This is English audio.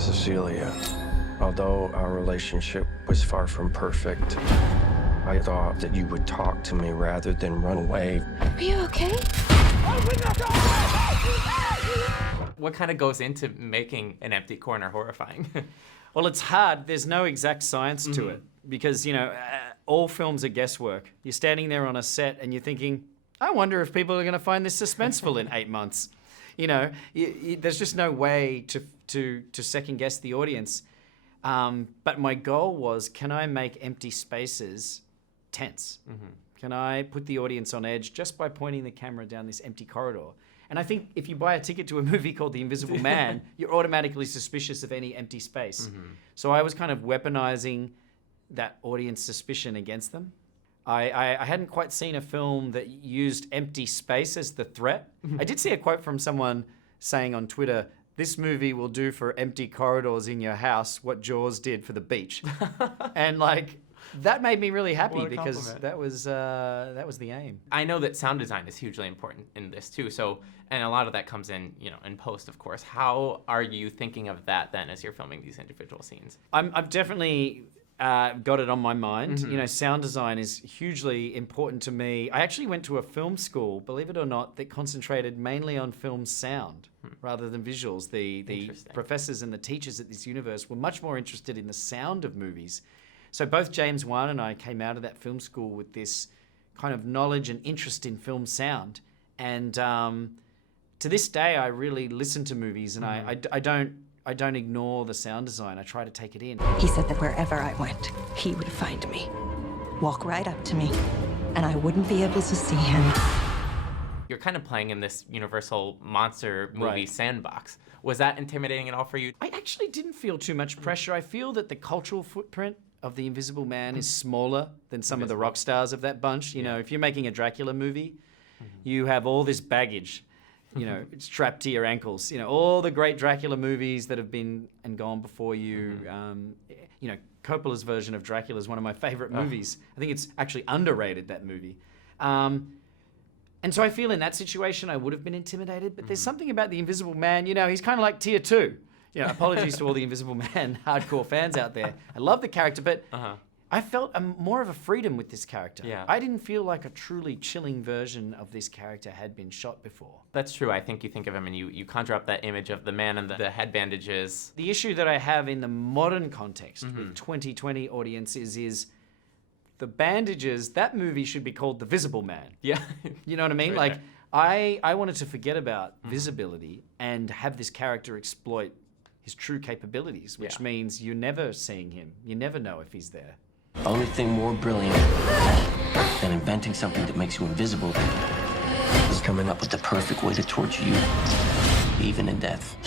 Cecilia, although our relationship was far from perfect, I thought that you would talk to me rather than run away. Are you okay? What kind of goes into making an empty corner horrifying? Well, it's hard. There's no exact science to it because, you know, all films are guesswork. You're standing there on a set and you're thinking, I wonder if people are going to find this suspenseful in 8 months. You know, there's just no way to second guess the audience. But my goal was, can I make empty spaces tense? Can I put the audience on edge just by pointing the camera down this empty corridor? And I think if you buy a ticket to a movie called The Invisible Man, you're automatically suspicious of any empty space. So I was kind of weaponizing that audience suspicion against them. I hadn't quite seen a film that used empty space as the threat. I did see a quote from someone saying on Twitter, this movie will do for empty corridors in your house what Jaws did for the beach. And like, that made me really happy because that was the aim. I know that sound design is hugely important in this too. So, and a lot of that comes in, you know, in post, of course. How are you thinking of that then as you're filming these individual scenes? I've definitely got it on my mind. You know, sound design is hugely important to me. I actually went to a film school, believe it or not, that concentrated mainly on film sound rather than visuals. The professors and the teachers at this universe were much more interested in the sound of movies. So both James Wan and I came out of that film school with this kind of knowledge and interest in film sound. And to this day, I really listen to movies and I don't ignore the sound design. I try to take it in. He said that wherever I went, he would find me, walk right up to me, and I wouldn't be able to see him. You're kind of playing in this universal monster movie sandbox. Was that intimidating at all for you? I actually didn't feel too much pressure. I feel that the cultural footprint of The Invisible Man is smaller than some of the rock stars of that bunch. You know, if you're making a Dracula movie, you have all this baggage, you know, it's strapped to your ankles. You know, all the great Dracula movies that have been and gone before you. You know, Coppola's version of Dracula is one of my favorite movies. I think it's actually underrated, that movie. And so I feel in that situation I would have been intimidated, but there's something about The Invisible Man, you know, he's kind of like tier 2. You know, apologies to all the Invisible Man hardcore fans out there. I love the character, but I felt more of a freedom with this character. I didn't feel like a truly chilling version of this character had been shot before. That's true. I think you think of him and you conjure up that image of the man and the head bandages. The issue that I have in the modern context with 2020 audiences is the bandages. That movie should be called The Visible Man. Yeah. You know what I mean? Like, I wanted to forget about visibility and have this character exploit his true capabilities, which means you're never seeing him. You never know if he's there. The only thing more brilliant than inventing something that makes you invisible is coming up with the perfect way to torture you, even in death.